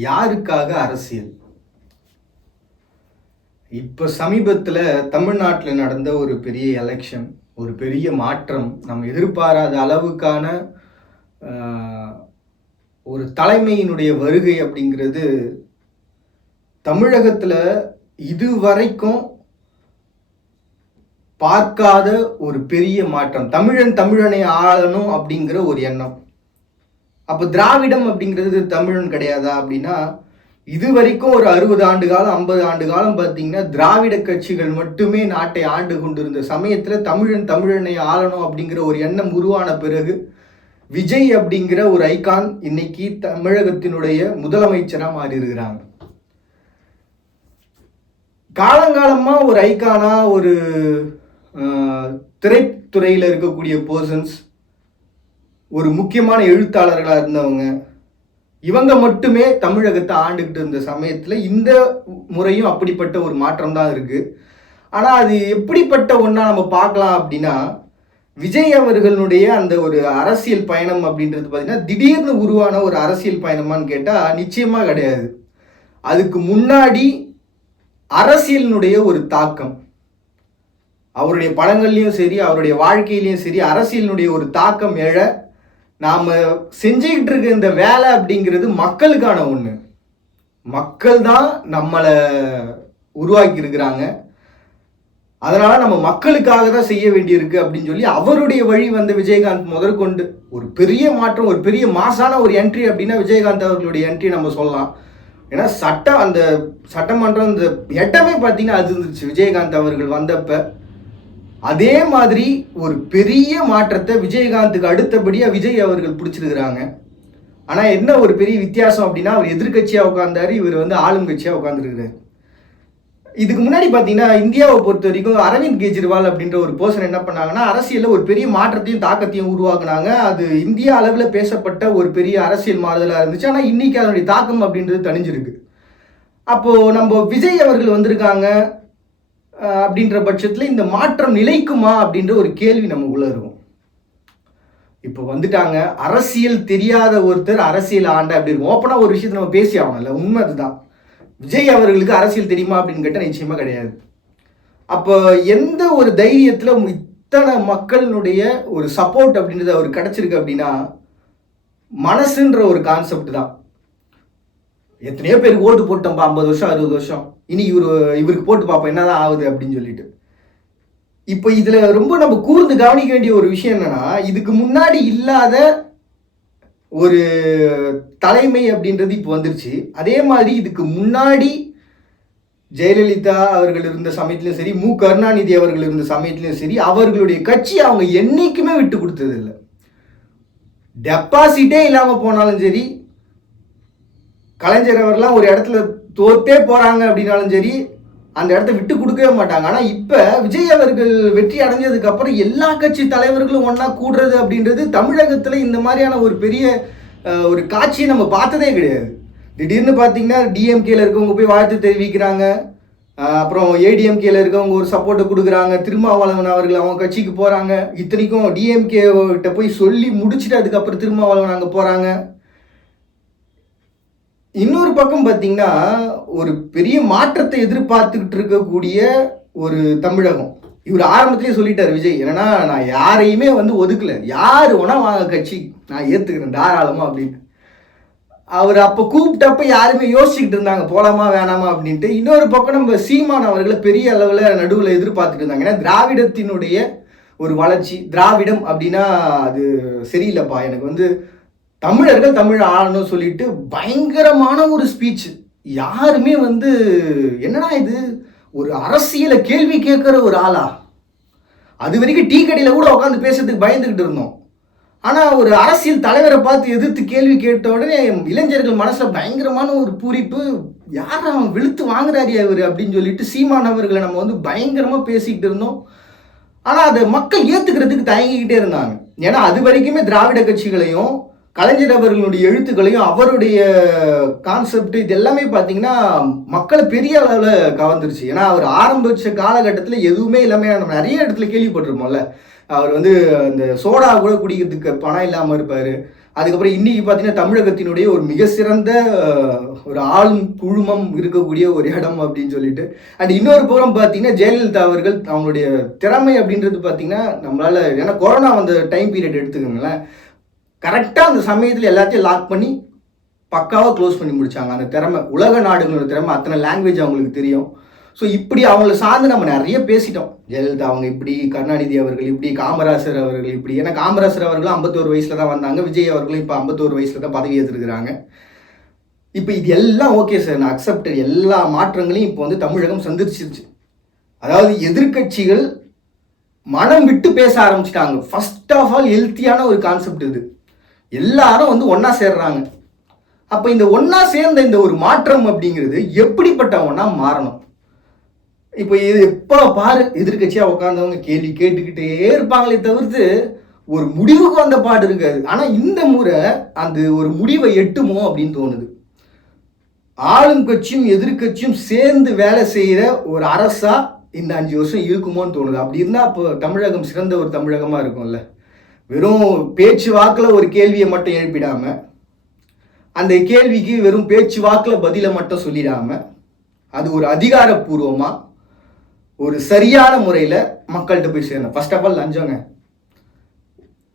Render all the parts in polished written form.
யாருக்காக அரசியல்? இப்போ சமீபத்தில் தமிழ்நாட்டில் நடந்த ஒரு பெரிய எலெக்ஷன், ஒரு பெரிய மாற்றம், நம்ம எதிர்பாராத அளவுக்கான ஒரு தலைமையினுடைய வருகை அப்படிங்கிறது தமிழகத்தில் இதுவரைக்கும் பார்க்காத ஒரு பெரிய மாற்றம். தமிழனை ஆளணும் அப்படிங்கிற ஒரு எண்ணம். அப்போ திராவிடம் அப்படிங்கிறது தமிழன் கிடையாதா அப்படின்னா, இது வரைக்கும் ஒரு 60 ஆண்டு காலம் 50 ஆண்டு காலம் பார்த்தீங்கன்னா திராவிட கட்சிகள் மட்டுமே நாட்டை ஆண்டு கொண்டிருந்த சமயத்தில் தமிழனை ஆளணும் அப்படிங்கிற ஒரு எண்ணம் உருவான பிறகு விஜய் அப்படிங்கிற ஒரு ஐகான் இன்னைக்கு தமிழகத்தினுடைய முதலமைச்சராக மாறி இருக்கிறாங்க. காலங்காலமா ஒரு ஐகானா ஒரு திரைத்துறையில் இருக்கக்கூடிய பர்சன்ஸ், ஒரு முக்கியமான எழுத்தாளர்களாக இருந்தவங்க, இவங்க மட்டுமே தமிழகத்தை ஆண்டுகிட்டு இருந்த சமயத்தில் இந்த முறையும் அப்படிப்பட்ட ஒரு மாற்றம் தான் இருக்கு. ஆனால் அது எப்படிப்பட்ட ஒன்றா நம்ம பார்க்கலாம் அப்படின்னா, விஜய் அவர்களுடைய அந்த ஒரு அரசியல் பயணம் அப்படின்றது பார்த்தீங்கன்னா திடீர்னு உருவான ஒரு அரசியல் பயணமான்னு கேட்டால் நிச்சயமாக கிடையாது. அதுக்கு முன்னாடி அரசியலினுடைய ஒரு தாக்கம், அவருடைய படங்கள்லையும் சரி அவருடைய வாழ்க்கையிலையும் சரி அரசியலினுடைய ஒரு தாக்கம் எழ நாம் செஞ்சுக்கிட்டு இருக்க இந்த வேலை அப்படிங்கிறது மக்களுக்கான ஒன்று. மக்கள் தான் நம்மளை உருவாக்கி இருக்கிறாங்க, அதனால் நம்ம மக்களுக்காக தான் செய்ய வேண்டியிருக்கு அப்படின்னு சொல்லி அவருடைய வழி வந்து விஜயகாந்த் முதற்கொண்டு ஒரு பெரிய மாற்றம், ஒரு பெரிய மாசான ஒரு என்ட்ரி அப்படின்னா விஜயகாந்த் அவர்களுடைய என்ட்ரி நம்ம சொல்லலாம். ஏன்னா அந்த சட்டமன்றம் இந்த இடமே பார்த்தீங்கன்னா அது இருந்துச்சு விஜயகாந்த் அவர்கள் வந்தப்ப. அதே மாதிரி ஒரு பெரிய மாற்றத்தை விஜயகாந்துக்கு அடுத்தபடியாக விஜய் அவர்கள் பிடிச்சிருக்கிறாங்க. ஆனால் என்ன ஒரு பெரிய வித்தியாசம் அப்படின்னா, அவர் எதிர்கட்சியாக உட்கார்ந்தாரு, இவர் வந்து ஆளும் கட்சியாக உட்காந்துருக்கிறார். இதுக்கு முன்னாடி பார்த்தீங்கன்னா இந்தியாவை பொறுத்த வரைக்கும் அரவிந்த் கெஜ்ரிவால் அப்படின்ற ஒரு பர்சன் என்ன பண்ணாங்கன்னா அரசியலில் ஒரு பெரிய மாற்றத்தையும் தாக்கத்தையும் உருவாக்குனாங்க. அது இந்தியா அளவில் பேசப்பட்ட ஒரு பெரிய அரசியல் மாறுதலாக இருந்துச்சு. ஆனால் இன்னைக்கு அதனுடைய தாக்கம் அப்படின்றது தணிஞ்சிருக்கு. அப்போது நம்ம விஜய் அவர்கள் வந்திருக்காங்க அப்படின்ற பட்சத்தில் இந்த மாற்றம் நிலைக்குமா அப்படின்ற ஒரு கேள்வி நமக்குள்ள இருக்கும். இப்போ வந்துட்டாங்க, அரசியல் தெரியாத ஒருத்தர் அரசியல் ஆண்ட அப்படி இருக்கும். ஓப்பனாக ஒரு விஷயத்தை நம்ம பேசி ஆகணும்ல, உண்மை அதுதான். விஜய் அவர்களுக்கு அரசியல் தெரியுமா அப்படின்னு கேட்டால் நிச்சயமாக கிடையாது. அப்போ எந்த ஒரு தைரியத்தில் இத்தனை மக்களினுடைய ஒரு சப்போர்ட் அப்படின்றது அவருக்கு கிடைச்சிருக்கு அப்படின்னா மனசுன்ற ஒரு கான்செப்ட் தான். எத்தனையோ பேருக்கு ஓட்டு போட்டோம்ப்பா 50 வருஷம் 60 வருஷம், இனி இவருக்கு போட்டு பார்ப்போம் என்னதான் ஆகுது அப்படின்னு சொல்லிட்டு. இப்போ இதில் ரொம்ப நம்ம கூர்ந்து கவனிக்க வேண்டிய ஒரு விஷயம் என்னன்னா, இதுக்கு முன்னாடி இல்லாத ஒரு தலைமை அப்படின்றது இப்போ வந்துருச்சு. அதே மாதிரி இதுக்கு முன்னாடி ஜெயலலிதா அவர்கள் இருந்த சமயத்திலையும் சரி, மு கருணாநிதி அவர்கள் இருந்த சமயத்திலையும் சரி, அவர்களுடைய கட்சி அவங்க என்னைக்குமே விட்டு கொடுத்தது இல்லை. டெபாசிட்டே இல்லாமல் போனாலும் சரி, கலைஞர் அவர்லாம் ஒரு இடத்துல தோத்தே போகிறாங்க அப்படின்னாலும் சரி அந்த இடத்த விட்டு கொடுக்கவே மாட்டாங்க. ஆனால் இப்போ விஜய் அவர்கள் வெற்றி அடைஞ்சதுக்கு அப்புறம் எல்லா கட்சி தலைவர்களும் ஒன்றா கூடுறது அப்படின்றது தமிழகத்தில் இந்த மாதிரியான ஒரு பெரிய ஒரு காட்சியை நம்ம பார்த்ததே கிடையாது. திடீர்னு பார்த்தீங்கன்னா டிஎம்கேல இருக்கவங்க போய் வாழ்த்து தெரிவிக்கிறாங்க, அப்புறம் ஏடிஎம்கேல இருக்கவங்க ஒரு சப்போர்ட்டை கொடுக்குறாங்க, திருமாவளவன் அவர்கள் அவங்க கட்சிக்கு போகிறாங்க. இத்தனைக்கும் டிஎம்கே கிட்ட போய் சொல்லி முடிச்சுட்டு அதுக்கப்புறம் திருமாவளவன் அங்கே போகிறாங்க. இன்னொரு பக்கம் பார்த்தீங்கன்னா ஒரு பெரிய மாற்றத்தை எதிர்பார்த்துக்கிட்டு இருக்கக்கூடிய ஒரு தமிழகம். இவர் ஆரம்பத்திலேயே சொல்லிட்டார் விஜய், என்னன்னா நான் யாரையுமே வந்து ஒதுக்கல, யார் வேணா வாங்க கட்சி நான் ஏற்றுக்கிறேன் தாராளமாக அப்படின்னு. அவர் அப்போ கூப்பிட்டப்ப யாருமே யோசிச்சுக்கிட்டு இருந்தாங்க போலாமா வேணாமா அப்படின்ட்டு. இன்னொரு பக்கம் நம்ம சீமான் அவர்களை பெரிய அளவில் நடுவில் எதிர்பார்த்துட்டு இருந்தாங்க. ஏன்னா திராவிடத்தினுடைய ஒரு வளர்ச்சி, திராவிடம் அப்படின்னா அது சரியில்லைப்பா, எனக்கு வந்து தமிழர்கள் தமிழ் ஆளணும் சொல்லிட்டு பயங்கரமான ஒரு ஸ்பீச். யாருமே வந்து என்னடா இது ஒரு அரசியலை கேள்வி கேட்குற ஒரு ஆளா, அது வரைக்கும் டீ கடையில் கூட உட்காந்து பேசுறதுக்கு பயந்துக்கிட்டு இருந்தோம். ஆனால் ஒரு அரசியல் தலைவரை பார்த்து எதிர்த்து கேள்வி கேட்ட உடனே இளைஞர்கள் மனசில் பயங்கரமான ஒரு பூரிப்பு, யார் அவன் வெளுத்து வாங்குறாரு அவர் அப்படின்னு சொல்லிட்டு சீமானவர்களை நம்ம வந்து பயங்கரமாக பேசிக்கிட்டு இருந்தோம். ஆனால் அதை மக்கள் ஏற்றுக்கிறதுக்கு தயங்கிக்கிட்டே இருந்தாங்க. ஏன்னா அது வரைக்குமே திராவிட கட்சிகளையும் கலைஞர் அவர்களுடைய எழுத்துக்களையும் அவருடைய கான்செப்ட் இது எல்லாமே பார்த்தீங்கன்னா மக்களை பெரிய அளவில் கவர்ந்துருச்சு. ஏன்னா அவர் ஆரம்பித்த காலகட்டத்தில் எதுவுமே இல்லாமல் நம்ம நிறைய இடத்துல கேள்விப்பட்டிருப்போம்ல, அவர் வந்து அந்த சோடா கூட குடிக்கிறதுக்கு பணம் இல்லாமல் இருப்பார், அதுக்கப்புறம் இன்னைக்கு பார்த்தீங்கன்னா தமிழகத்தினுடைய ஒரு மிக சிறந்த ஒரு ஆளும் குழுமம் இருக்கக்கூடிய ஒரு இடம் அப்படின்னு சொல்லிட்டு. அண்ட் இன்னொரு புறம் பார்த்தீங்கன்னா ஜெயலலிதா அவர்கள் அவங்களுடைய திறமை அப்படின்றது பார்த்தீங்கன்னா நம்மளால, ஏன்னா கொரோனா வந்த டைம் பீரியட் எடுத்துக்கோங்களேன், கரெக்டாக அந்த சமயத்தில் எல்லாத்தையும் லாக் பண்ணி பக்காவாக க்ளோஸ் பண்ணி முடிச்சாங்க. அந்த திறமை, உலக நாடுகளோட திறமை, அத்தனை லாங்குவேஜ் அவங்களுக்கு தெரியும். ஸோ இப்படி அவங்கள சார்ந்து நம்ம நிறைய பேசிட்டோம். ஜெயலலிதா அவங்க இப்படி, கருணாநிதி அவர்கள் இப்படி, காமராசர் அவர்கள் இப்படி. ஏன்னா காமராசர் அவர்களும் 51 வயசுல தான் வந்தாங்க, விஜய் அவர்களும் இப்போ 51 வயசுல தான் பதவி ஏற்றிருக்கிறாங்க. இப்போ இது எல்லாம் ஓகே சார், நான் அக்செப்ட். எல்லா மாற்றங்களையும் இப்போ வந்து தமிழகம் சந்திச்சிருச்சு. அதாவது எதிர்கட்சிகள் மனம் விட்டு பேச ஆரம்பிச்சிட்டாங்க. ஃபர்ஸ்ட் ஆஃப் ஆல் ஹெல்த்தியான ஒரு கான்செப்ட் இது. எல்லாரும் வந்து ஒன்னா சேர்றாங்க. அப்போ இந்த ஒன்னா சேர்ந்த இந்த ஒரு மாற்றம் அப்படிங்கிறது எப்படிப்பட்ட ஒன்னா மாறணும்? இப்போ இது எப்போ பாரு எதிர்கட்சியாக உட்காந்தவங்க கேள்வி கேட்டுக்கிட்டே இருப்பாங்களே தவிர்த்து ஒரு முடிவுக்கு வந்த பாடு இருக்காது. ஆனால் இந்த முறை அந்த ஒரு முடிவை எட்டுமோ அப்படின்னு தோணுது. ஆளும் கட்சியும் எதிர்கட்சியும் சேர்ந்து வேலை செய்கிற ஒரு அரசா இந்த 5 வருஷம் இருக்குமோன்னு தோணுது. அப்படி இருந்தால் அப்போ தமிழகம் சிறந்த ஒரு தமிழகமாக இருக்கும்ல. வெறும் பேச்சு வாக்கில் ஒரு கேள்வியை மட்டும் எழுப்பிடாம, அந்த கேள்விக்கு வெறும் பேச்சு வாக்கில் பதிலை மட்டும் சொல்லிடாம, அது ஒரு அதிகாரப்பூர்வமாக ஒரு சரியான முறையில் மக்கள்கிட்ட போய் சேரணும். ஃபர்ஸ்ட் ஆஃப் ஆல் லஞ்சங்க.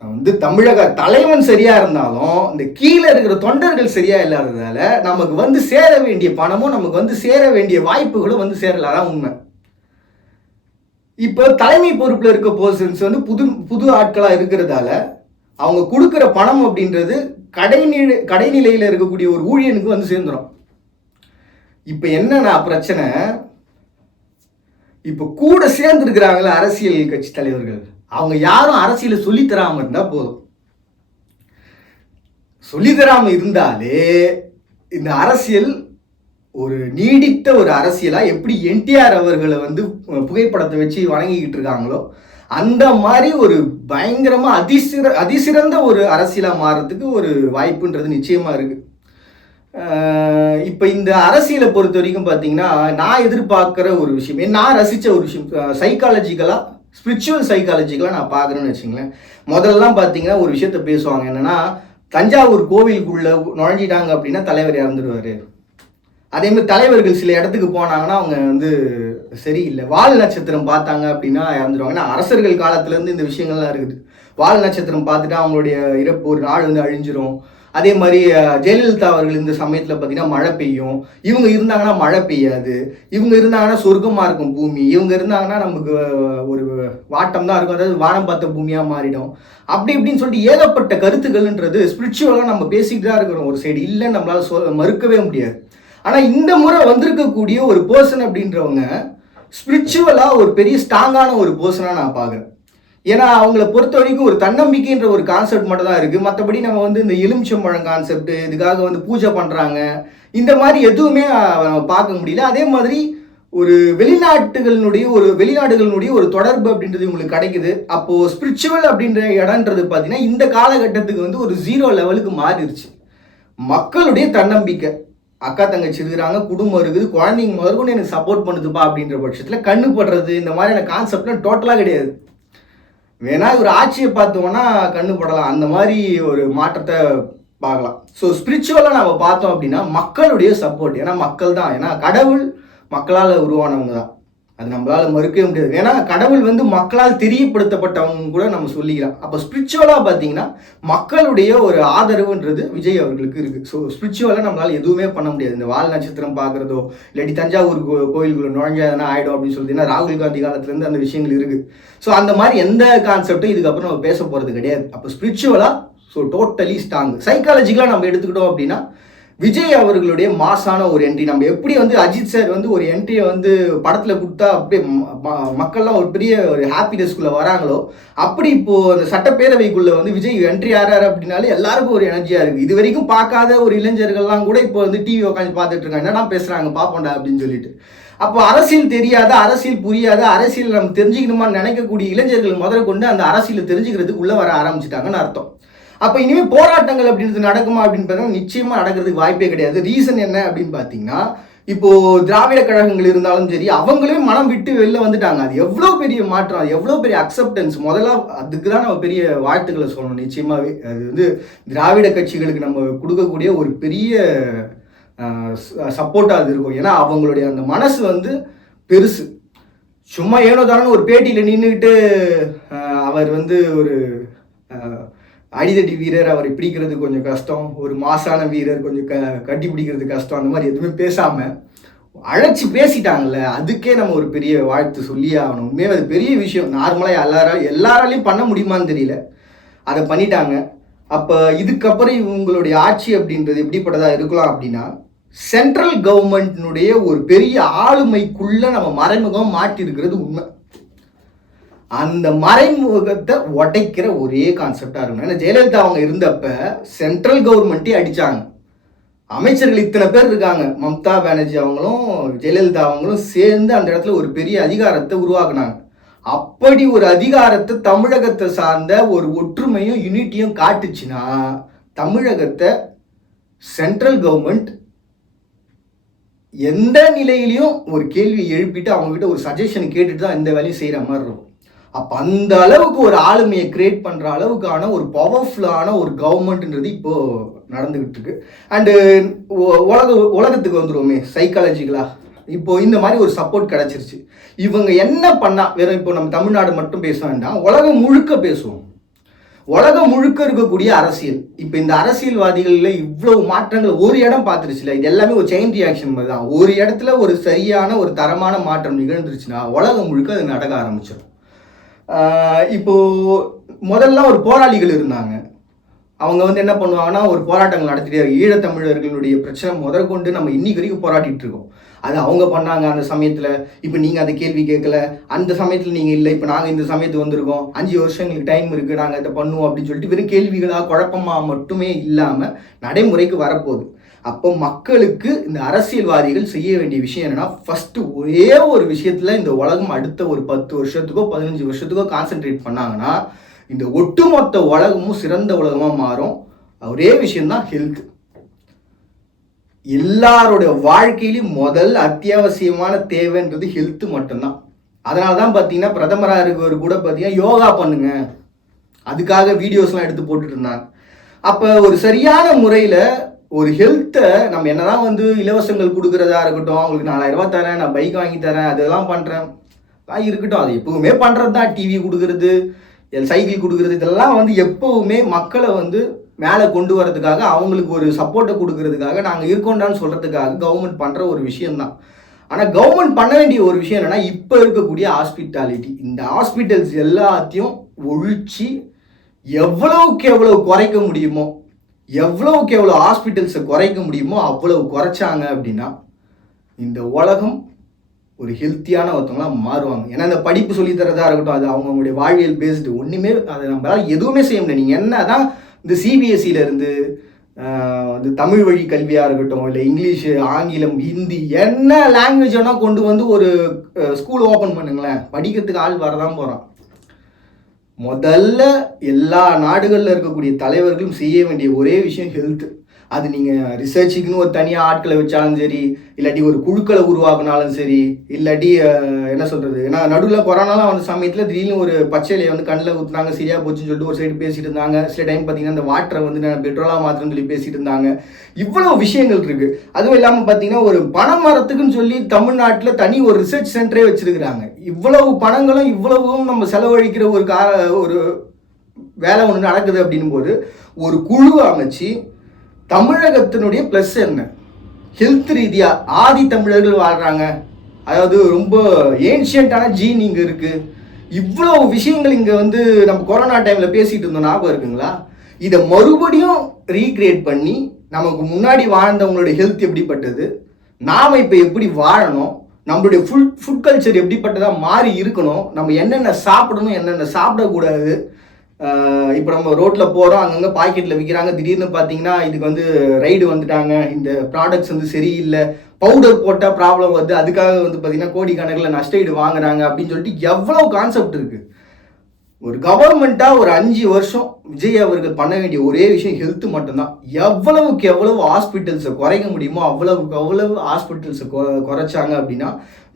வந்து தமிழக தலைவன் சரியா இருந்தாலும் இந்த கீழே இருக்கிற தொண்டர்கள் சரியா இல்லாததால நமக்கு வந்து சேர வேண்டிய பணமும் நமக்கு வந்து சேர வேண்டிய வாய்ப்புகளும் வந்து சேரலாம். உண்மை. இப்போ தலைமை பொறுப்பில் இருக்க பர்சன்ஸ் வந்து புது ஆட்களாக இருக்கிறதால அவங்க கொடுக்குற பணம் அப்படின்றது கடைநிலையில் இருக்கக்கூடிய ஒரு ஊழியனுக்கு வந்து சேர்ந்துடும். இப்போ என்னன்னா பிரச்சனை, இப்போ கூட சேர்ந்துருக்கிறாங்களே அரசியல் கட்சி தலைவர்கள், அவங்க யாரும் அரசியலை சொல்லித்தராம இருந்தா போதும். சொல்லித்தராம இருந்தாலே இந்த அரசியல் ஒரு நீடித்த ஒரு அரசியலா எப்படி என்டிஆர் அவர்களை வந்து புகைப்படத்தை வச்சு வணங்கிக்கிட்டு இருக்காங்களோ அந்த மாதிரி ஒரு பயங்கரமா அதிசிறந்த ஒரு அரசியலா மாறதுக்கு ஒரு வாய்ப்புன்றது நிச்சயமா இருக்கு. இப்போ இந்த அரசியலை பொறுத்த வரைக்கும் பார்த்தீங்கன்னா நான் எதிர்பார்க்குற ஒரு விஷயம், நான் ரசித்த ஒரு விஷயம், சைக்காலஜிக்கலாக ஸ்பிரிச்சுவல் சைக்காலஜிக்கலாக நான் பார்க்குறேன்னு வச்சுங்களேன். முதல்லாம் பார்த்தீங்கன்னா ஒரு விஷயத்த பேசுவாங்க, என்னென்னா தஞ்சாவூர் கோவிலுக்குள்ளே நுழைஞ்சிட்டாங்க அப்படின்னா தலைவர் இறந்துடுவார். அதேமாதிரி தலைவர்கள் சில இடத்துக்கு போனாங்கன்னா அவங்க வந்து சரியில்லை, வால் நட்சத்திரம் பார்த்தாங்க அப்படின்னா இறந்துடுவாங்க. ஏன்னா அரசர்கள் காலத்துலேருந்து இந்த விஷயங்கள்லாம் இருக்குது. வால் நட்சத்திரம் பார்த்துட்டு அவங்களுடைய இறப்பு ஒரு நாள் வந்து அழிஞ்சிரும். அதே மாதிரி ஜெயலலிதா அவர்கள் இந்த சமயத்தில் பார்த்தீங்கன்னா மழை பெய்யும், இவங்க இருந்தாங்கன்னா மழை பெய்யாது, இவங்க இருந்தாங்கன்னா சொர்க்கமாக இருக்கும் பூமி, இவங்க இருந்தாங்கன்னா நமக்கு ஒரு வாட்டம் தான் இருக்கும், அதாவது வானம் பார்த்த பூமியாக மாறிடும். அப்படி இப்படின்னு சொல்லிட்டு ஏகப்பட்ட கருத்துக்கள்ன்றது ஸ்பிரிச்சுவலாக நம்ம பேசிக்கிட்டு தான் இருக்கிறோம். ஒரு சைடு இல்லைன்னு நம்மளால் மறுக்கவே முடியாது. ஆனால் இந்த முறை வந்திருக்கக்கூடிய ஒரு பர்சன் அப்படின்றவங்க ஸ்பிரிச்சுவலாக ஒரு பெரிய ஸ்ட்ராங்கான ஒரு பர்சனாக நான் பார்க்குறேன். ஏன்னா அவங்கள பொறுத்த வரைக்கும் ஒரு தன்னம்பிக்கைன்ற ஒரு கான்செப்ட் மட்டும் தான் இருக்குது. மற்றபடி நம்ம வந்து இந்த எலுமிச்சம்பழம் கான்செப்ட், இதுக்காக வந்து பூஜை பண்ணுறாங்க, இந்த மாதிரி எதுவுமே நம்ம பார்க்க முடியல. அதே மாதிரி ஒரு வெளிநாடுகளினுடைய ஒரு தொடர்பு அப்படின்றது உங்களுக்கு கிடைக்குது. அப்போது ஸ்பிரிச்சுவல் அப்படின்ற இடன்றது பார்த்தீங்கன்னா இந்த காலகட்டத்துக்கு வந்து ஒரு 0 லெவலுக்கு மாறிடுச்சு. மக்களுடைய தன்னம்பிக்கை, அக்கா தங்கச்சி இருக்கிறாங்க, குடும்பம் இருக்குது, குழந்தைங்க முதற்கொண்டு எனக்கு சப்போர்ட் பண்ணுதுப்பா அப்படின்ற பட்சத்தில் கண்ணு படுறது இந்த மாதிரியான கான்செப்ட்லாம் டோட்டலாக கிடையாது. வேணா ஒரு ஆட்சியை பார்த்தோம்னா கண்ணு படலாம், அந்த மாதிரி ஒரு மாற்றத்தை பார்க்கலாம். ஸோ ஸ்பிரிச்சுவலாக நம்ம பார்த்தோம் அப்படின்னா மக்களுடைய சப்போர்ட், ஏன்னா மக்கள் தான், ஏன்னா கடவுள் மக்களால் உருவானவங்க தான், அது நம்மளால் மறுக்கவே முடியாது. ஏன்னா கடவுள் வந்து மக்களால் தெரியப்படுத்தப்பட்டவங்க கூட நம்ம சொல்லிக்கலாம். அப்போ ஸ்பிரிச்சுவலாக பார்த்தீங்கன்னா மக்களுடைய ஒரு ஆதரவுன்றது விஜய் அவர்களுக்கு இருக்குது. ஸோ ஸ்பிரிச்சுவலாக நம்மளால் எதுவுமே பண்ண முடியாது. இந்த வால் நட்சத்திரம் பார்க்குறதோ இல்லாட்டி தஞ்சாவூர் கோயிலுக்குள்ள நுழைஞ்சாதானே ஆகிடும் அப்படின்னு சொல்லிட்டு, ஏன்னா ராகுல் காந்தி காலத்துலேருந்து அந்த விஷயங்கள் இருக்குது. ஸோ அந்த மாதிரி எந்த கான்செப்டும் இதுக்கப்புறம் நம்ம பேச போகிறது கிடையாது. அப்போ ஸ்பிரிச்சுவலாக ஸோ டோட்டலி ஸ்ட்ராங். சைக்காலஜிக்கலாக நம்ம எடுத்துக்கிட்டோம் அப்படின்னா விஜய் அவர்களுடைய மாசான ஒரு என்ட்ரி, நம்ம எப்படி வந்து அஜித் சார் வந்து ஒரு என்ட்ரியை வந்து படத்தில் கொடுத்தா அப்படியே மக்கள்லாம் ஒரு பெரிய ஒரு ஹாப்பினஸ்குள்ளே வராங்களோ, அப்படி இப்போது அந்த சட்டப்பேரவைக்குள்ளே வந்து விஜய் என்ட்ரி ஆறாரு அப்படின்னாலே எல்லாருக்கும் ஒரு எனர்ஜியாக இருக்குது. இது வரைக்கும் பார்க்காத ஒரு இளைஞர்கள்லாம் கூட இப்போ வந்து டிவி உட்காந்து பார்த்துட்டு இருக்காங்க, என்னடா பேசுகிறாங்க பார்ப்போண்டா அப்படின்னு சொல்லிட்டு. அப்போ அரசியல் தெரியாத, அரசியல் புரியாத, அரசியல் நம்ம தெரிஞ்சுக்கணுமான்னு நினைக்கக்கூடிய இளைஞர்கள் முதல்ல கொண்டு அந்த அரசியலை தெரிஞ்சுக்கிறதுக்கு உள்ளே வர ஆரம்பிச்சிட்டாங்கன்னு அர்த்தம். அப்போ இனிமேல் போராட்டங்கள் அப்படின்றது நடக்குமா அப்படின்னு பார்த்தா நிச்சயமாக நடக்கிறதுக்கு வாய்ப்பே கிடையாது. ரீசன் என்ன அப்படின்னு பார்த்தீங்கன்னா, இப்போ திராவிட கழகங்கள் இருந்தாலும் சரி, அவங்களே மனம் விட்டு வெளில வந்துட்டாங்க. அது எவ்வளோ பெரிய மாற்றம், அது எவ்வளோ பெரிய அக்செப்டன்ஸ். முதல்ல அதுக்கு தான் நம்ம பெரிய வாழ்த்துக்களை சொல்லணும். நிச்சயமாவே அது வந்து திராவிட கட்சிகளுக்கு நம்ம கொடுக்கக்கூடிய ஒரு பெரிய சப்போர்ட்டாக அது இருக்கும். ஏன்னா அவங்களுடைய அந்த மனசு வந்து பெருசு. சும்மா ஏனோ தானோ ஒரு பேட்டியில் நின்றுக்கிட்டு அவர் வந்து ஒரு அடிதடி வீரர், அவரை பிடிக்கிறது கொஞ்சம் கஷ்டம், ஒரு மாசான வீரர் கொஞ்சம் கட்டி பிடிக்கிறது கஷ்டம், அந்த மாதிரி எதுவுமே பேசாமல் அழைச்சி பேசிட்டாங்கல்ல, அதுக்கே நம்ம ஒரு பெரிய வாழ்த்து சொல்லி ஆகணும். உண்மையாக அது பெரிய விஷயம். நார்மலாக எல்லாராலையும் பண்ண முடியுமான்னு தெரியல, அதை பண்ணிட்டாங்க. அப்போ இதுக்கப்புறம் இவங்களுடைய ஆட்சி அப்படின்றது எப்படிப்பட்டதாக இருக்கலாம் அப்படின்னா, சென்ட்ரல் கவர்மெண்ட்டினுடைய ஒரு பெரிய ஆளுமைக்குள்ள நம்ம மறைமுகம் மாட்டிருக்கிறது உண்மை. அந்த மறைமுகத்தை உடைக்கிற ஒரே கான்செப்டாக இருக்கணும். ஏன்னா ஜெயலலிதா அவங்க இருந்தப்ப சென்ட்ரல் கவர்மெண்ட்டே அடித்தாங்க. அமைச்சர்கள் இத்தனை பேர் இருக்காங்க, மம்தா பானர்ஜி அவங்களும் ஜெயலலிதா அவங்களும் சேர்ந்து அந்த இடத்துல ஒரு பெரிய அதிகாரத்தை உருவாக்குனாங்க. அப்படி ஒரு அதிகாரத்தை தமிழகத்தை சார்ந்த ஒரு ஒற்றுமையும் யூனிட்டியும் காட்டுச்சுன்னா, தமிழகத்தை சென்ட்ரல் கவர்மெண்ட் எந்த நிலையிலையும் ஒரு கேள்வி எழுப்பிட்டு அவங்ககிட்ட ஒரு சஜஷன் கேட்டுட்டு தான் இந்த வேலையும் செய்கிற மாதிரி இருக்கும். அப்போ அந்த அளவுக்கு ஒரு ஆளுமையை கிரியேட் பண்ணுற அளவுக்கான ஒரு பவர்ஃபுல்லான ஒரு கவர்மெண்ட்ன்றது இப்போது நடந்துக்கிட்டு இருக்கு. அண்டு உலகத்துக்கு வந்துடுவோமே சைக்காலஜிக்கலாக, இப்போது இந்த மாதிரி ஒரு சப்போர்ட் கிடச்சிருச்சு. இவங்க என்ன பண்ணால், வெறும் இப்போ நம்ம தமிழ்நாடு மட்டும் பேச வேண்டாம், உலகம் முழுக்க பேசுவோம். உலகம் முழுக்க இருக்கக்கூடிய அரசியல், இப்போ இந்த அரசியல்வாதிகளில் இவ்வளவு மாற்றங்கள் ஒரு இடம் பார்த்துருச்சுல, இது எல்லாமே ஒரு செயின் ரியாக்ஷன் மாதிரி தான். ஒரு இடத்துல ஒரு சரியான ஒரு தரமான மாற்றம் நிகழ்ந்துருச்சுன்னா உலகம் முழுக்க அது நடக்க ஆரம்பிச்சிடும். இப்போது முதல்ல ஒரு போராளிகள் இருந்தாங்க, அவங்க வந்து என்ன பண்ணுவாங்கன்னா ஒரு போராட்டங்கள் நடத்திட்டே இருக்கு. ஈழத்தமிழர்களுடைய பிரச்சனை முதற்கொண்டு நம்ம இன்னைக்கு வரைக்கும் போராட்டிகிட்டு இருக்கோம். அது அவங்க பண்ணாங்க அந்த சமயத்தில், இப்போ நீங்கள் அந்த கேள்வி கேட்கல, அந்த சமயத்தில் நீங்கள் இல்லை, இப்போ நாங்கள் இந்த சமயத்துக்கு வந்திருக்கோம், 5 வருஷம் எங்களுக்கு டைம் இருக்குது, நாங்கள் இதை பண்ணுவோம் அப்படின்னு சொல்லிட்டு வெறும் கேள்விகளாக குழப்பமாக மட்டுமே இல்லாமல் நடைமுறைக்கு வரப்போகுது. அப்போ மக்களுக்கு இந்த அரசியல்வாதிகள் செய்ய வேண்டிய விஷயம் என்னன்னா, ஃபர்ஸ்ட் ஒரே ஒரு விஷயத்துல இந்த உலகம் அடுத்த ஒரு 10 வருஷத்துக்கோ 15 வருஷத்துக்கோ கான்சென்ட்ரேட் பண்ணாங்கன்னா இந்த ஒட்டுமொத்த உலகமும் சிறந்த உலகமா மாறும். ஒரே விஷயம்தான் ஹெல்த். எல்லாருடைய வாழ்க்கையிலும் முதல் அத்தியாவசியமான தேவைன்றது ஹெல்த் மட்டும்தான். அதனால தான் பார்த்தீங்கன்னா பிரதமராக இருக்கவர் கூட பார்த்தீங்கன்னா யோகா பண்ணுங்க, அதுக்காக வீடியோஸ்லாம் எடுத்து போட்டுட்டு இருந்தாங்க. அப்போ ஒரு சரியான முறையில் ஒரு ஹெல்த்தை நம்ம என்னதான் வந்து இலவசங்கள் கொடுக்குறதா இருக்கட்டும், அவங்களுக்கு 4000 ரூபா தரேன், நான் பைக் வாங்கி தரேன், அதெல்லாம் பண்ணுறேன் இருக்கட்டும், அது எப்பவுமே பண்ணுறது தான். டிவி கொடுக்குறது, சைக்கிள் கொடுக்குறது, இதெல்லாம் வந்து எப்பவுமே மக்களை வந்து மேலே கொண்டு வரதுக்காக, அவங்களுக்கு ஒரு சப்போர்ட்டை கொடுக்கறதுக்காக, நாங்கள் இருக்கோண்டான்னு சொல்கிறதுக்காக கவர்மெண்ட் பண்ணுற ஒரு விஷயம்தான். ஆனால் கவர்மெண்ட் பண்ண வேண்டிய ஒரு விஷயம் என்னென்னா, இப்போ இருக்கக்கூடிய ஹாஸ்பிட்டாலிட்டி, இந்த ஹாஸ்பிட்டல்ஸ் எல்லாத்தையும் ஒழிச்சு எவ்வளவுக்கு எவ்வளவு குறைக்க முடியுமோ, எவ்வளவுக்கு எவ்வளோ ஹாஸ்பிட்டல்ஸை குறைக்க முடியுமோ அவ்வளவு குறைச்சாங்க அப்படின்னா இந்த உலகம் ஒரு ஹெல்த்தியான ஒருத்தவங்களாம் மாறுவாங்க. ஏன்னா இந்த படிப்பு சொல்லித்தரதா இருக்கட்டும், அது அவங்களுடைய வாழ்வியல் பேஸ்டு, ஒன்றுமே அதை நம்மளால் எதுவுமே செய்ய முடியாது. நீங்கள் என்ன தான் இந்த சிபிஎஸ்சியிலேருந்து இந்த தமிழ் வழி கல்வியாக இருக்கட்டும், இல்லை இங்கிலீஷு, ஆங்கிலம், ஹிந்தி, என்ன லாங்குவேஜ் வேணால் கொண்டு வந்து ஒரு ஸ்கூல் ஓப்பன் பண்ணுங்களேன், படிக்கிறதுக்கு ஆள் வரதான் போகிறான். முதல்ல எல்லா நாடுகளில் இருக்கக்கூடிய தலைவர்களும் செய்ய வேண்டிய ஒரே விஷயம் ஹெல்த். அது நீங்கள் ரிசர்ச்சுக்குன்னு ஒரு தனியாக ஆட்களை வச்சாலும் சரி, இல்லாட்டி ஒரு குழுக்களை உருவாக்குனாலும் சரி, இல்லாட்டி என்ன சொல்கிறது, ஏன்னா நடுவில் கொரோனாலாம் வந்த சமயத்தில் திடீர்னு ஒரு பச்சையிலையை வந்து கண்ணில் ஊற்றுனாங்க, சரியாக போச்சுன்னு சொல்லிட்டு ஒரு சைடு பேசிட்டு இருந்தாங்க. சில டைம் பார்த்தீங்கன்னா இந்த வாட்டரை வந்து நான் பெட்ரோலாக மாத்திரன்னு சொல்லி பேசிட்டு இருந்தாங்க. இவ்வளோ விஷயங்கள் இருக்குது. அதுவும் இல்லாமல் பார்த்தீங்கன்னா ஒரு பனை மரத்துக்குன்னு சொல்லி தமிழ்நாட்டில் தனி ஒரு ரிசர்ச் சென்டரே வச்சுருக்கிறாங்க. இவ்வளவு பணங்களும் இவ்வளவும் நம்ம செலவழிக்கிற ஒரு வேலை ஒன்று நடக்குது அப்படின்னும் போது ஒரு குழு அமைச்சு தமிழகத்தினுடைய ப்ளஸ் என்ன, ஹெல்த் ரீதியாக ஆதி தமிழர்கள் வாழ்கிறாங்க, அதாவது ரொம்ப ஏன்ஷியண்டான ஜீன் இங்கே இருக்குது, இவ்வளோ விஷயங்கள் இங்கே வந்து நம்ம கொரோனா டைமில் பேசிகிட்டு இருந்தோம், ஞாபகம் இருக்குங்களா? இதை மறுபடியும் ரீக்ரியேட் பண்ணி நமக்கு முன்னாடி வாழ்ந்தவங்களுடைய ஹெல்த் எப்படிப்பட்டது, நாம் இப்போ எப்படி வாழணும், நம்மளுடைய ஃபுட் கல்ச்சர் எப்படிப்பட்டதாக மாறி இருக்கணும், நம்ம என்னென்ன சாப்பிடணும் என்னென்ன சாப்பிடக்கூடாது. இப்போ நம்ம ரோட்டில் போகிறோம், அங்கங்கே பாக்கெட்டில் விற்கிறாங்க, திடீர்னு பார்த்தீங்கன்னா இதுக்கு வந்து ரைடு வந்துட்டாங்க, இந்த ப்ராடக்ட்ஸ் வந்து சரியில்லை, பவுடர் போட்டால் ப்ராப்ளம் வருது, அதுக்காக வந்து பார்த்தீங்கன்னா கோடிக்கணக்கில் நஷ்டஈடு வாங்குறாங்க அப்படின்னு சொல்லிட்டு எவ்வளோ கான்செப்ட் இருக்குது. ஒரு கவர்மெண்ட்டாக ஒரு 5 வருஷம் விஜய் அவர்கள் பண்ண வேண்டிய ஒரே விஷயம் ஹெல்த் மட்டும்தான். எவ்வளவுக்கு எவ்வளவு ஹாஸ்பிட்டல்ஸை குறைக்க முடியுமோ அவ்வளவுக்கு அவ்வளவு ஹாஸ்பிட்டல்ஸை குறைச்சாங்க அப்படின்னா,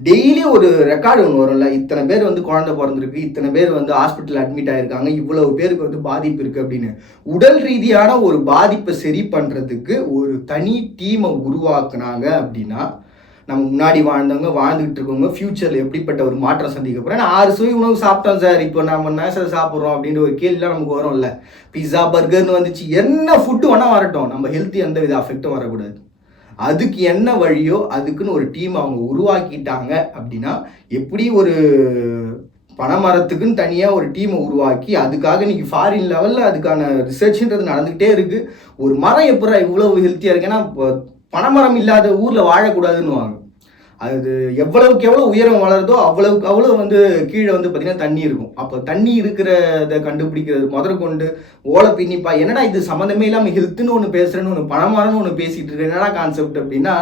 டெய்லி ஒரு ரெக்கார்டு ஒன்று வரும்ல, இத்தனை பேர் வந்து குழந்தை பிறந்திருக்கு, இத்தனை பேர் வந்து ஹாஸ்பிட்டல் அட்மிட் ஆகிருக்காங்க, இவ்வளவு பேருக்கு வந்து பாதிப்பு இருக்குது அப்படின்னு. உடல் ரீதியான ஒரு பாதிப்பை சரி பண்ணுறதுக்கு ஒரு தனி டீமை உருவாக்குனாங்க அப்படின்னா, நம்ம முன்னாடி வாழ்ந்துகிட்டு இருக்கவங்க ஃபியூச்சரில் எப்படிப்பட்ட ஒரு மாற்றம் சந்திக்க போகிறோம். ஏன்னா 6 சுவை உணவு சாப்பிட்டோம் சார், இப்போ நம்ம என்ன சார் சாப்பிட்றோம் அப்படின்ற ஒரு கேள்விலாம் நமக்கு வரும்ல. பிஸா பர்கர்னு வந்துச்சு, என்ன ஃபுட்டு வேணால் வரட்டும், நம்ம ஹெல்த்து எந்த வித அஃபெக்டும் வரக்கூடாது. அதுக்கு என்ன வழியோ அதுக்குன்னு ஒரு டீம் அவங்க உருவாக்கிட்டாங்க அப்படின்னா, எப்படி ஒரு பனைமரத்துக்குன்னு தனியாக ஒரு டீமை உருவாக்கி அதுக்காக இன்னைக்கு ஃபாரின் லெவலில் அதுக்கான ரிசர்ச்ன்றது நடந்துக்கிட்டே இருக்குது. ஒரு மரம் எப்படா இவ்வளவு ஹெல்த்தியாக இருக்கு, ஏன்னா இப்போ பனைமரம் இல்லாத ஊரில் வாழக்கூடாதுன்னுவாங்க. அது எவ்வளவுக்கு எவ்வளோ உயரம் வளருதோ அவ்வளவுக்கு அவ்வளோ வந்து கீழே வந்து பார்த்திங்கன்னா தண்ணி இருக்கும். அப்போ தண்ணி இருக்கிறத கண்டுபிடிக்கிறது முதற்கொண்டு ஓலை பின்னிப்பா, என்னடா இது சம்மந்தமே இல்லாமல் ஹெல்த்துன்னு ஒன்று பேசுகிறேன்னு ஒன்று பனைமரம்னு ஒன்று பேசிகிட்டு இருக்கு, என்னடா கான்செப்ட் அப்படின்னா,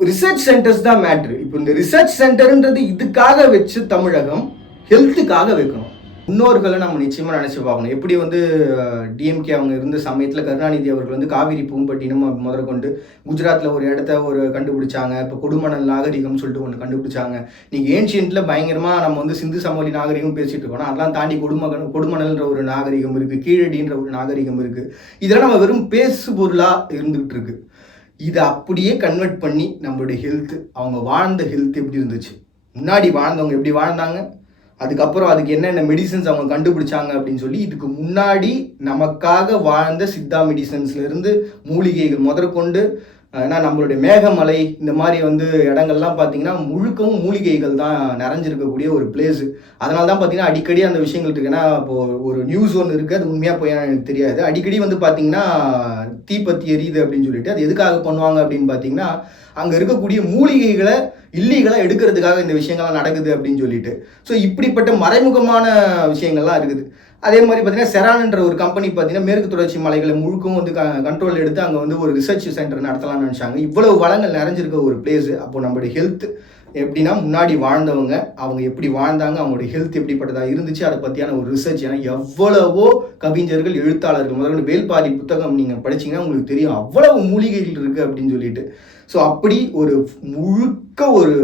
ரிசர்ச் சென்டர்ஸ் தான் மேட்ரு. இப்போ இந்த ரிசர்ச் சென்டர்ன்றது இதுக்காக வச்சு தமிழகம் ஹெல்த்துக்காக வைக்கணும். முன்னோர்களை நம்ம நிச்சயமாக நினச்சி பார்க்கணும். எப்படி வந்து டிஎம்கே அவங்க இருந்த சமயத்தில் கருணாநிதி அவர்கள் வந்து காவிரி பூம்பட்டினம் முதற்கொண்டு குஜராத்தில் ஒரு இடத்த கண்டுபிடிச்சாங்க. இப்போ கொடுமணல் நாகரிகம்னு சொல்லிட்டு ஒன்று கண்டுபிடிச்சாங்க. நீங்கள் ஏன்ஷியன்ட்டில் பயங்கரமாக நம்ம வந்து சிந்து சமவெளி நாகரிகம் பேசிகிட்டு இருக்கோம். அதெல்லாம் தாண்டி கொடுமணல்ன்ற ஒரு நாகரிகம் இருக்குது, கீழடின்ற ஒரு நாகரிகம் இருக்குது. இதெல்லாம் நம்ம வெறும் பேசு பொருளாக இருந்துகிட்டு இருக்கு. இதை அப்படியே கன்வெர்ட் பண்ணி நம்மளுடைய ஹெல்த்து, அவங்க வாழ்ந்த ஹெல்த் எப்படி இருந்துச்சு, முன்னாடி வாழ்ந்தவங்க எப்படி வாழ்ந்தாங்க, அதுக்கப்புறம் அதுக்கு என்னென்ன மெடிசன்ஸ் அவங்க கண்டுபிடிச்சாங்க அப்படின்னு சொல்லி, இதுக்கு முன்னாடி நமக்காக வாழ்ந்த சித்தா மெடிசன்ஸ்லேருந்து மூலிகைகள் முதற்கொண்டு, ஏன்னா நம்மளுடைய மேகமலை இந்த மாதிரி வந்து இடங்கள்லாம் பார்த்தீங்கன்னா முழுக்கவும் மூலிகைகள் தான் நிறைஞ்சிருக்கக்கூடிய ஒரு பிளேஸு. அதனால தான் பார்த்தீங்கன்னா அடிக்கடி அந்த விஷயங்கள் இருக்குது. ஏன்னா இப்போது ஒரு நியூஸ் ஒன்று இருக்குது, அது உண்மையாக போய் எனக்கு தெரியாது. அடிக்கடி வந்து பார்த்தீங்கன்னா தீப்பத்தி எரியுது அப்படின்னு சொல்லிட்டு, அது எதுக்காக பண்ணுவாங்க அப்படின்னு பார்த்தீங்கன்னா, அங்கே இருக்கக்கூடிய மூலிகைகளை இல்லீகலாக எடுக்கிறதுக்காக இந்த விஷயங்கள்லாம் நடக்குது அப்படின்னு சொல்லிட்டு. ஸோ இப்படிப்பட்ட மறைமுகமான விஷயங்கள்லாம் இருக்குது. அதே மாதிரி பார்த்தீங்கன்னா செரான்ன்ற ஒரு கம்பெனி பார்த்தீங்கன்னா மேற்கு தொடர்ச்சி மலைகளை முழுக்கும் வந்து கண்ட்ரோல் எடுத்து அங்கே வந்து ஒரு ரிசர்ச் சென்டர் நடத்தலாம்னு நினச்சாங்க. இவ்வளவு வளங்கள் நிறைஞ்சிருக்க ஒரு பிளேஸு. அப்போ நம்மளுடைய ஹெல்த் எப்படின்னா, முன்னாடி வாழ்ந்தவங்க அவங்க எப்படி வாழ்ந்தாங்க, அவங்களுடைய ஹெல்த் எப்படிப்பட்டதாக இருந்துச்சு, அதை பற்றியான ஒரு ரிசர்ச். ஏன்னா எவ்வளவோ கவிஞர்கள், எழுத்தாளர்கள், முதல்ல வேல்பாரி புத்தகம் நீங்கள் படிச்சிங்கன்னா உங்களுக்கு தெரியும், அவ்வளவு மூலிகைகள் இருக்குது அப்படின்னு சொல்லிட்டு. ஸோ அப்படி ஒரு முழுக்க ஒரு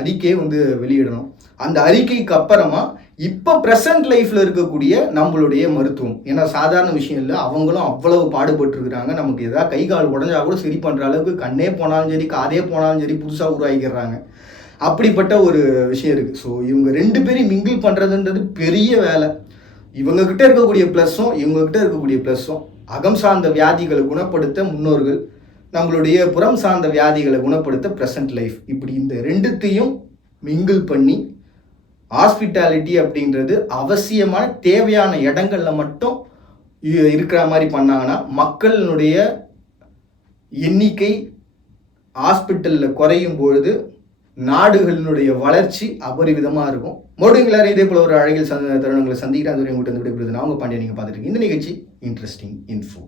அறிக்கையை வந்து வெளியிடணும். அந்த அறிக்கைக்கு அப்புறமா இப்போ ப்ரெசன்ட் லைஃப்பில் இருக்கக்கூடிய நம்மளுடைய மருத்துவம், ஏன்னா சாதாரண விஷயம் இல்லை, அவங்களும் அவ்வளவு பாடுபட்டுருக்குறாங்க. நமக்கு எதாவது கை கால் உடஞ்சா கூட சரி பண்ணுற அளவுக்கு கண்ணே போனாலும் சரி, காதே போனாலும் சரி, புதுசாக உருவாக்கிடுறாங்க. அப்படிப்பட்ட ஒரு விஷயம் இருக்குது. ஸோ இவங்க 2 பேரையும் மிங்கிள் பண்ணுறதுன்றது பெரிய வேலை. இவங்கக்கிட்ட இருக்கக்கூடிய ப்ளஸ்ஸும் இவங்கக்கிட்ட இருக்கக்கூடிய ப்ளஸ்ஸும், அகம் சார்ந்த வியாதிகளை குணப்படுத்த முன்னோர்கள், நம்மளுடைய புறம் சார்ந்த வியாதிகளை குணப்படுத்த ப்ரெசன்ட் லைஃப், இப்படி இந்த 2த்தையும் மிங்கிள் பண்ணி ஹாஸ்பிட்டாலிட்டி அப்படின்றது அவசியமான தேவையான இடங்கள்ல மட்டும் இருக்கிற மாதிரி பண்ணாங்கன்னா மக்களினுடைய எண்ணிக்கை ஹாஸ்பிட்டலில் குறையும் பொழுது நாடுகளினுடைய வளர்ச்சி அபரிவிதமாக இருக்கும். மறுபடியும் எல்லாரும் இதே போல ஒரு அழகில் தருணங்களை சந்திக்கிறாங்க. உங்கள்கிட்ட விடைபெறுது நான் உங்கள் பாண்டியன். நீங்கள் பார்த்துட்டு இந்த நிகழ்ச்சி இன்ட்ரெஸ்டிங் இன்ஃபோ.